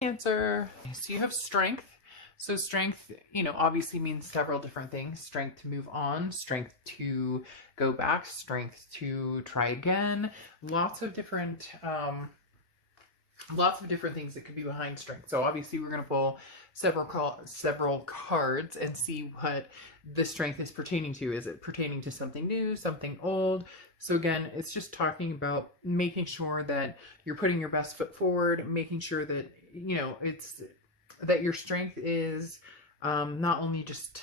Cancer. So you have strength. So strength, obviously means several different things. Strength to move on, strength to go back, strength to try again. Lots of different things that could be behind strength. So obviously we're going to pull several cards and see what the strength is pertaining to. Is it pertaining to something new, something old? So again, it's just talking about making sure that you're putting your best foot forward, making sure that it's that your strength is not only just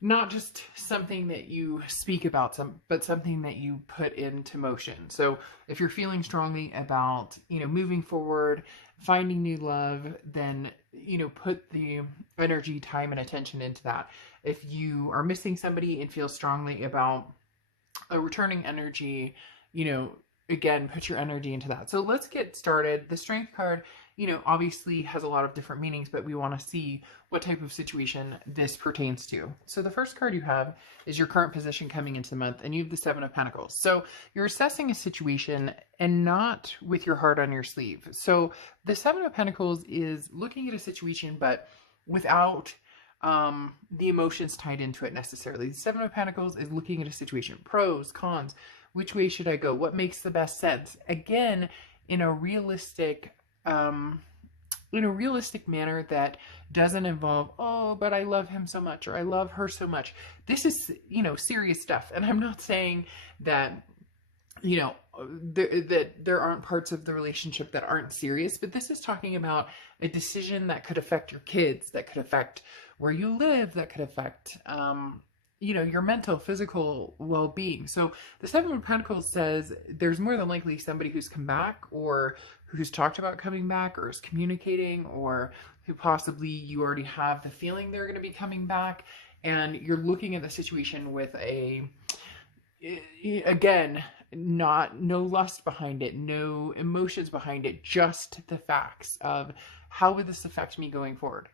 not just something that you speak about, but something that you put into motion. So if you're feeling strongly about, moving forward, finding new love, then, put the energy, time, and attention into that. If you are missing somebody and feel strongly about a returning energy, again, put your energy into that. So let's get started. The strength card, obviously has a lot of different meanings, but we want to see what type of situation this pertains to. So the first card you have is your current position coming into the month, and you have the Seven of Pentacles. So you're assessing a situation and not with your heart on your sleeve. So the Seven of Pentacles is looking at a situation, but without the emotions tied into it necessarily. The Seven of Pentacles is looking at a situation, pros, cons, which way should I go? What makes the best sense? Again, in a realistic manner that doesn't involve, oh, but I love him so much, or I love her so much. This is, serious stuff. And I'm not saying that, that there aren't parts of the relationship that aren't serious, but this is talking about a decision that could affect your kids, that could affect where you live, that could affect, your mental, physical well-being. So the Seven of Pentacles says there's more than likely somebody who's come back, or who's talked about coming back, or is communicating, or who possibly you already have the feeling they're going to be coming back. And you're looking at the situation with again, no lust behind it, no emotions behind it, just the facts of how would this affect me going forward?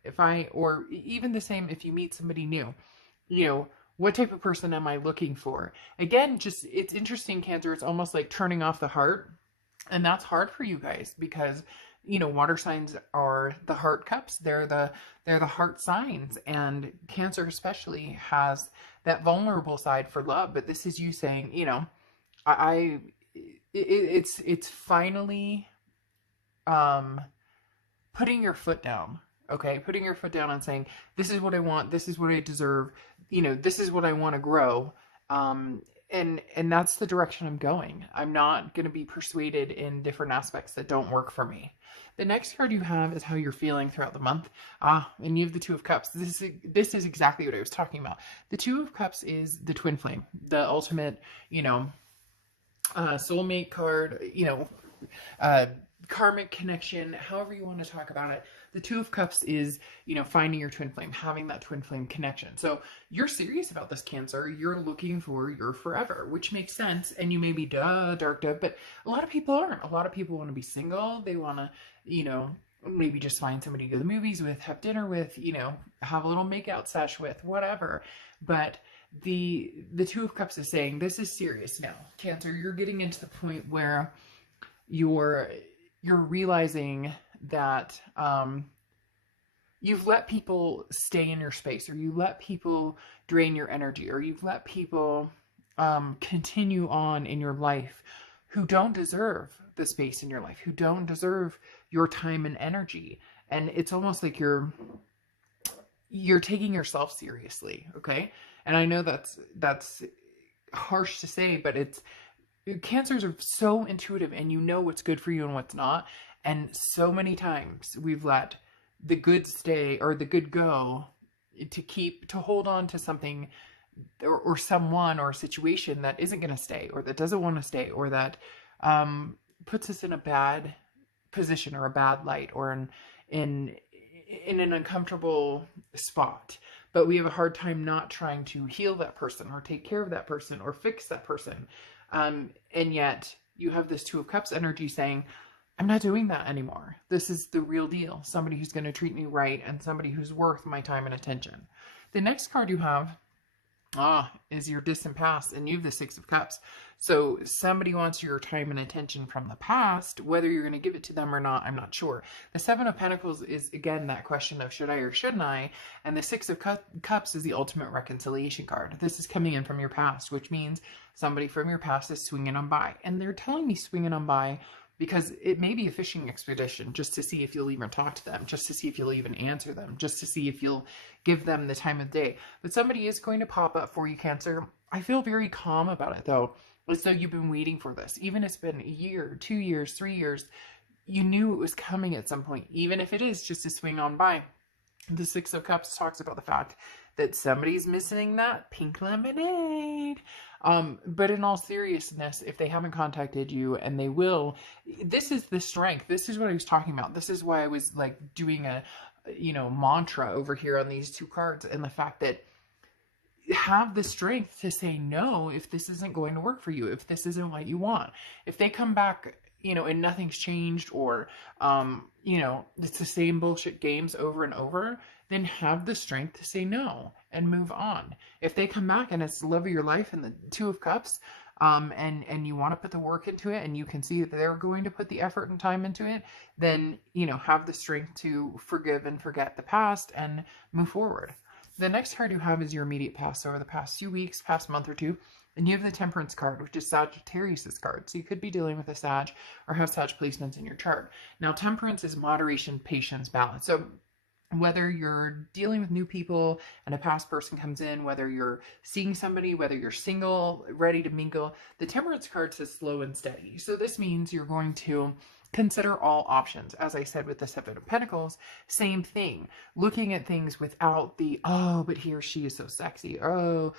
Or even the same if you meet somebody new, what type of person am I looking for? Again, it's interesting, Cancer. It's almost like turning off the heart. And that's hard for you guys because, water signs are the heart cups. They're the heart signs. And Cancer especially has that vulnerable side for love. But this is you saying, it's finally putting your foot down. Okay, putting your foot down and saying, this is what I want, this is what I deserve, this is what I want to grow. And that's the direction I'm going. I'm not going to be persuaded in different aspects that don't work for me. The next card you have is how you're feeling throughout the month. And you have the Two of Cups. This is exactly what I was talking about. The Two of Cups is the twin flame, the ultimate, soulmate card, karmic connection, however you want to talk about it. The Two of Cups is, finding your twin flame, having that twin flame connection. So you're serious about this, Cancer. You're looking for your forever, which makes sense. And you may be darked up, but a lot of people aren't. A lot of people want to be single. They want to, maybe just find somebody to go to the movies with, have dinner with, have a little makeout sesh with, whatever. But the Two of Cups is saying this is serious now, Cancer. You're getting into the point where you're realizing that you've let people stay in your space, or you let people drain your energy, or you've let people continue on in your life who don't deserve the space in your life, who don't deserve your time and energy. And it's almost like you're taking yourself seriously, okay? And I know that's harsh to say, but Cancers are so intuitive, and what's good for you and what's not. And so many times we've let the good stay, or the good go, to hold on to something or someone or a situation that isn't going to stay, or that doesn't want to stay, or that puts us in a bad position, or a bad light, or in an uncomfortable spot. But we have a hard time not trying to heal that person, or take care of that person, or fix that person. And yet you have this Two of Cups energy saying, I'm not doing that anymore. This is the real deal. Somebody who's going to treat me right, and somebody who's worth my time and attention. The next card you have Is your distant past, and you have the Six of Cups. So somebody wants your time and attention from the past. Whether you're going to give it to them or not, I'm not sure. The Seven of Pentacles is, again, that question of should I or shouldn't I? And the Six of Cups is the ultimate reconciliation card. This is coming in from your past, which means somebody from your past is swinging on by. And they're telling me swinging on by because it may be a fishing expedition just to see if you'll even talk to them, just to see if you'll even answer them, just to see if you'll give them the time of day. But somebody is going to pop up for you, Cancer. I feel very calm about it, though. As though you've been waiting for this. Even if it's been a year, 2 years, 3 years, you knew it was coming at some point, even if it is just to swing on by. The Six of Cups talks about the fact that somebody's missing that pink lemonade. But in all seriousness, if they haven't contacted you, and they will, this is the strength. This is what I was talking about. This is why I was like doing a, mantra over here on these two cards, and the fact that have the strength to say no if this isn't going to work for you, if this isn't what you want. If they come back, and nothing's changed, or, it's the same bullshit games over and over, then have the strength to say no and move on. If they come back and it's the love of your life and the Two of Cups, and you want to put the work into it, and you can see that they're going to put the effort and time into it, then, have the strength to forgive and forget the past and move forward. The next card you have is your immediate past, over the past few weeks, past month or two. And you have the Temperance card, which is Sagittarius's card. So you could be dealing with a Sag or have Sag placements in your chart. Now, Temperance is moderation, patience, balance. So whether you're dealing with new people and a past person comes in, whether you're seeing somebody, whether you're single, ready to mingle, the Temperance card says slow and steady. So this means you're going to consider all options. As I said with the Seven of Pentacles, same thing. Looking at things without the, oh, but he or she is so sexy. Oh,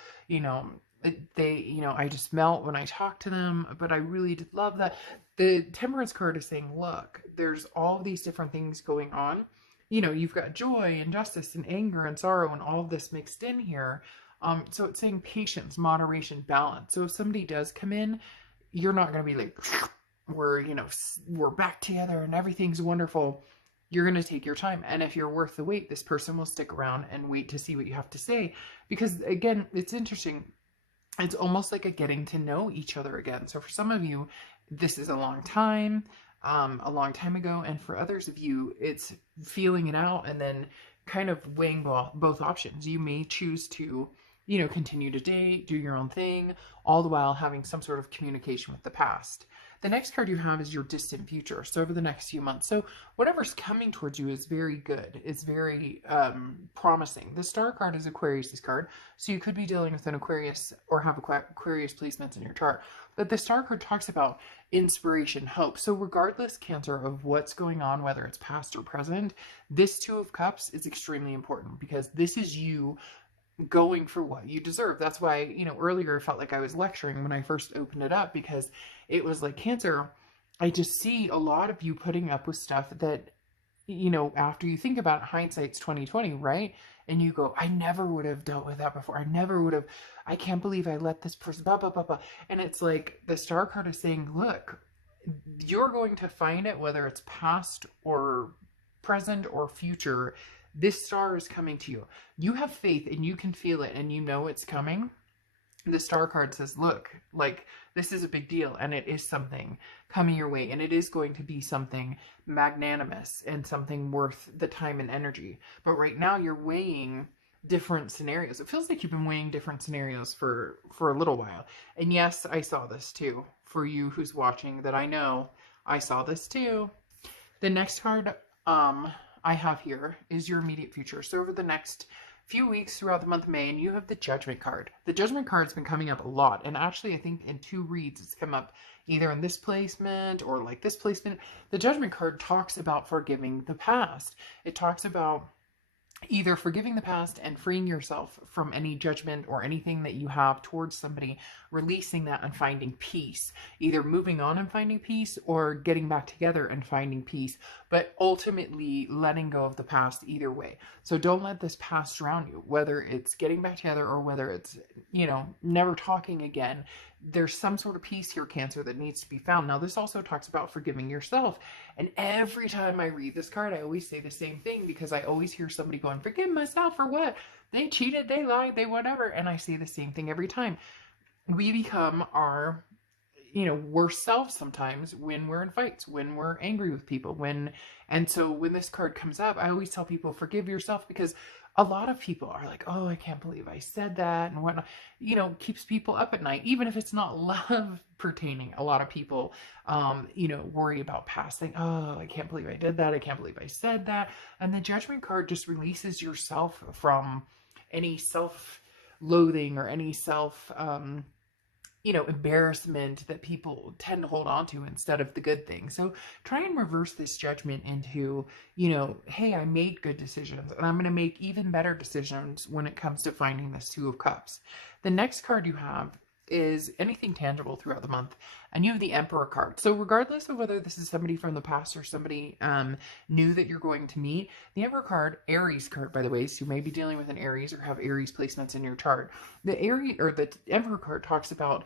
they, I just melt when I talk to them, but I really did love that. The Temperance card is saying, look, there's all these different things going on. You've got joy and justice and anger and sorrow and all of this mixed in here. So it's saying patience, moderation, balance. So if somebody does come in, you're not going to be like, we're back together and everything's wonderful. You're going to take your time. And if you're worth the wait, this person will stick around and wait to see what you have to say. Because again, it's interesting. It's almost like a getting to know each other again. So for some of you, this is a long time ago. And for others of you, it's feeling it out and then kind of weighing both options. You may choose to, continue to date, do your own thing, all the while having some sort of communication with the past. The next card you have is your distant future. So over the next few months. So whatever's coming towards you is very good. It's very promising. The Star card is Aquarius's card. So you could be dealing with an Aquarius or have Aquarius placements in your chart. But the Star card talks about inspiration, hope. So regardless, Cancer, of what's going on, whether it's past or present, this Two of Cups is extremely important because this is you going for what you deserve. That's why, earlier I felt like I was lecturing when I first opened it up, because it was like, Cancer, I just see a lot of you putting up with stuff that, after you think about it, hindsight's 2020, right? And you go, I never would have dealt with that before. I can't believe I let this person, blah, blah, blah, blah. And it's like the Star card is saying, look, you're going to find it, whether it's past or present or future. This star is coming to you. You have faith and you can feel it and you know it's coming. The Star card says, look, like, this is a big deal and it is something coming your way and it is going to be something magnanimous and something worth the time and energy. But right now you're weighing different scenarios. It feels like you've been weighing different scenarios for a little while. And yes, I saw this too. For you who's watching that I know, I saw this too. The next card, I have here is your immediate future. So over the next few weeks throughout the month of May, and you have the Judgment card. The Judgment card's been coming up a lot. And actually, I think in 2 reads, it's come up either in this placement or like this placement. The Judgment card talks about forgiving the past. It talks about either forgiving the past and freeing yourself from any judgment or anything that you have towards somebody, releasing that and finding peace, either moving on and finding peace or getting back together and finding peace, but ultimately letting go of the past either way. So don't let this past drown you, whether it's getting back together or whether it's, never talking again. there's some sort of peace here, Cancer, that needs to be found. Now, this also talks about forgiving yourself. And every time I read this card, I always say the same thing, because I always hear somebody going, forgive myself for what? They cheated, they lied, they whatever. And I say the same thing every time. We become our, worst selves sometimes when we're in fights, when we're angry with people, and so when this card comes up, I always tell people, forgive yourself, because a lot of people are like, oh, I can't believe I said that and whatnot, keeps people up at night, even if it's not love pertaining. A lot of people, worry about past things. Oh, I can't believe I did that. I can't believe I said that. And the Judgment card just releases yourself from any self-loathing or any embarrassment that people tend to hold on to instead of the good thing. So try and reverse this Judgment into, hey, I made good decisions, and I'm going to make even better decisions when it comes to finding this Two of Cups. The next card you have is anything tangible throughout the month, and you have the Emperor card. So regardless of whether this is somebody from the past or somebody new that you're going to meet, the Emperor card, Aries card, by the way, so you may be dealing with an Aries or have Aries placements in your chart. The Emperor card talks about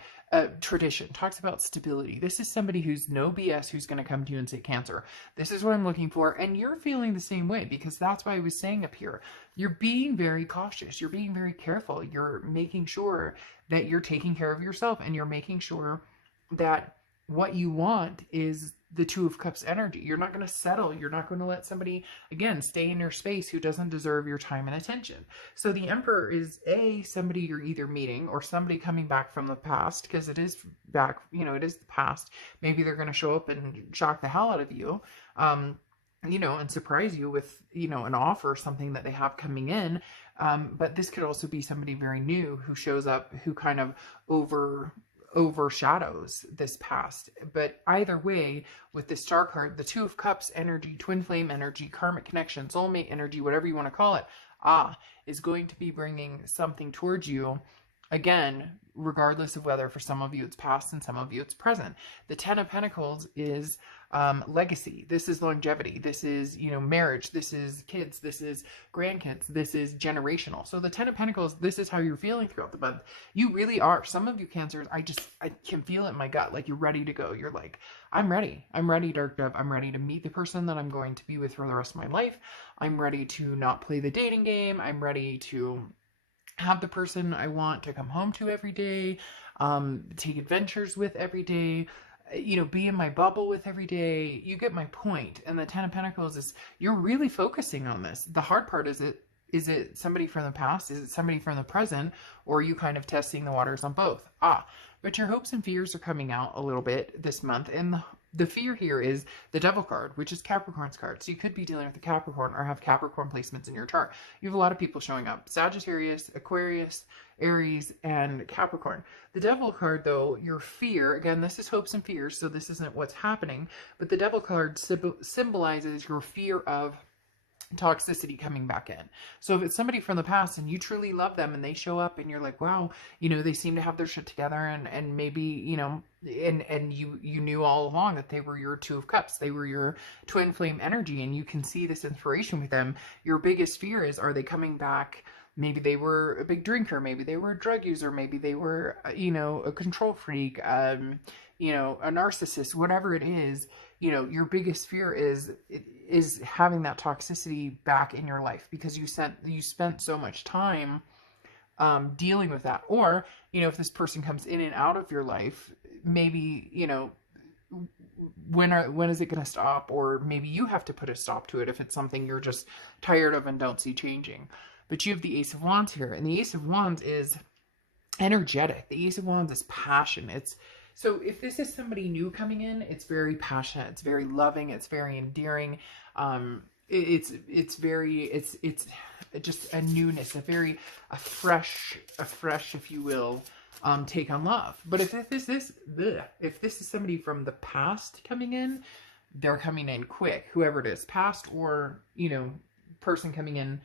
tradition, talks about stability. This is somebody who's no BS, who's going to come to you and say, Cancer, this is what I'm looking for. And you're feeling the same way, because that's why I was saying up here, you're being very cautious. You're being very careful. You're making sure that you're taking care of yourself, and you're making sure that what you want is the Two of Cups energy. You're not going to settle. You're not going to let somebody, again, stay in your space who doesn't deserve your time and attention. So the Emperor is somebody you're either meeting or somebody coming back from the past, because it is back, it is the past. Maybe they're going to show up and shock the hell out of you, and surprise you with, an offer or something that they have coming in. But this could also be somebody very new who shows up, who kind of overshadows this past. But either way, with the Star card, the Two of Cups energy, twin flame energy, karmic connection, soulmate energy, whatever you want to call it, is going to be bringing something towards you. Again, regardless of whether for some of you it's past and some of you it's present. The Ten of Pentacles is legacy. This is longevity. This is, marriage. This is kids. This is grandkids. This is generational. So the Ten of Pentacles, this is how you're feeling throughout the month. You really are. Some of you Cancers, I can feel it in my gut. Like, you're ready to go. You're like, I'm ready. I'm ready, Dark Dove. I'm ready to meet the person that I'm going to be with for the rest of my life. I'm ready to not play the dating game. I'm ready to have the person I want to come home to every day, take adventures with every day, be in my bubble with every day. You get my point. And the Ten of Pentacles is, you're really focusing on this. The hard part is it somebody from the past? Is it somebody from the present? Or are you kind of testing the waters on both? But your hopes and fears are coming out a little bit this month. And the fear here is the Devil card, which is Capricorn's card. So you could be dealing with a Capricorn or have Capricorn placements in your chart. You have a lot of people showing up. Sagittarius, Aquarius, Aries, and Capricorn. The Devil card, though, your fear, again, this is hopes and fears, so this isn't what's happening, but the Devil card symbolizes your fear of toxicity coming back in. So if it's somebody from the past and you truly love them and they show up and you're like, wow, they seem to have their shit together, and maybe, and you knew all along that they were your Two of Cups, they were your twin flame energy, and you can see this inspiration with them. Your biggest fear is, are they coming back? Maybe they were a big drinker, maybe they were a drug user, maybe they were, a control freak, a narcissist, whatever it is. Your biggest fear is having that toxicity back in your life, because you spent so much time dealing with that. Or, if this person comes in and out of your life, maybe, when is it going to stop? Or maybe you have to put a stop to it if it's something you're just tired of and don't see changing. But you have the Ace of Wands here, and the Ace of Wands is energetic. The Ace of Wands is passion. So if this is somebody new coming in, it's very passionate, it's very loving, it's very endearing. It's just a newness, a fresh, if you will, take on love. But if this is somebody from the past coming in, they're coming in quick, whoever it is, past or, person coming in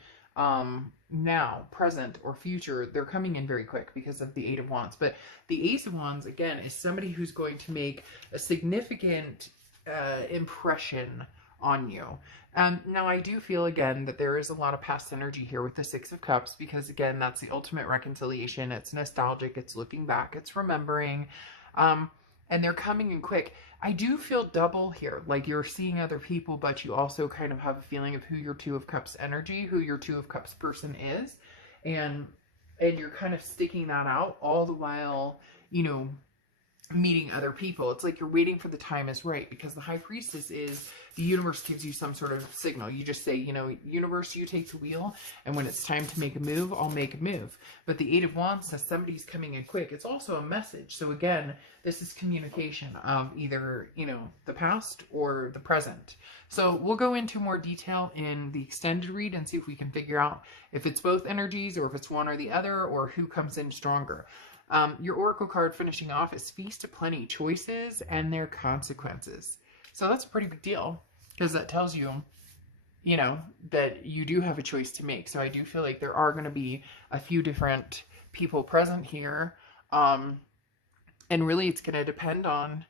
now, present or future, they're coming in very quick because of the Eight of Wands. But the Ace of Wands, again, is somebody who's going to make a significant impression on you. Now, I do feel, again, that there is a lot of past energy here with the Six of Cups, because, again, that's the ultimate reconciliation. It's nostalgic. It's looking back. It's remembering. And they're coming in quick. I do feel double here. Like, you're seeing other people, but you also kind of have a feeling of who your Two of Cups energy, who your Two of Cups person is. And you're kind of sticking that out all the while, meeting other people. It's like you're waiting for the time is right, because the High Priestess is the universe gives you some sort of signal. You just say, universe, you take the wheel, and when it's time to make a move, I'll make a move. But the Eight of Wands says somebody's coming in quick. It's also a message. So again, this is communication of either, the past or the present. So we'll go into more detail in the extended read and see if we can figure out if it's both energies, or if it's one or the other, or who comes in stronger. Your Oracle card finishing off is Feast of Plenty, choices and their consequences. So that's a pretty big deal, because that tells you, that you do have a choice to make. So I do feel like there are going to be a few different people present here. And really it's going to depend on,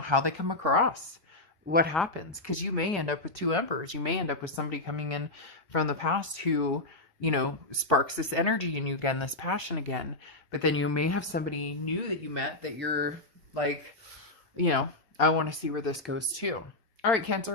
how they come across, what happens, because you may end up with two Emperors. You may end up with somebody coming in from the past who, sparks this energy in you again, this passion again. But then you may have somebody new that you met that you're like, I want to see where this goes too. All right, Cancer.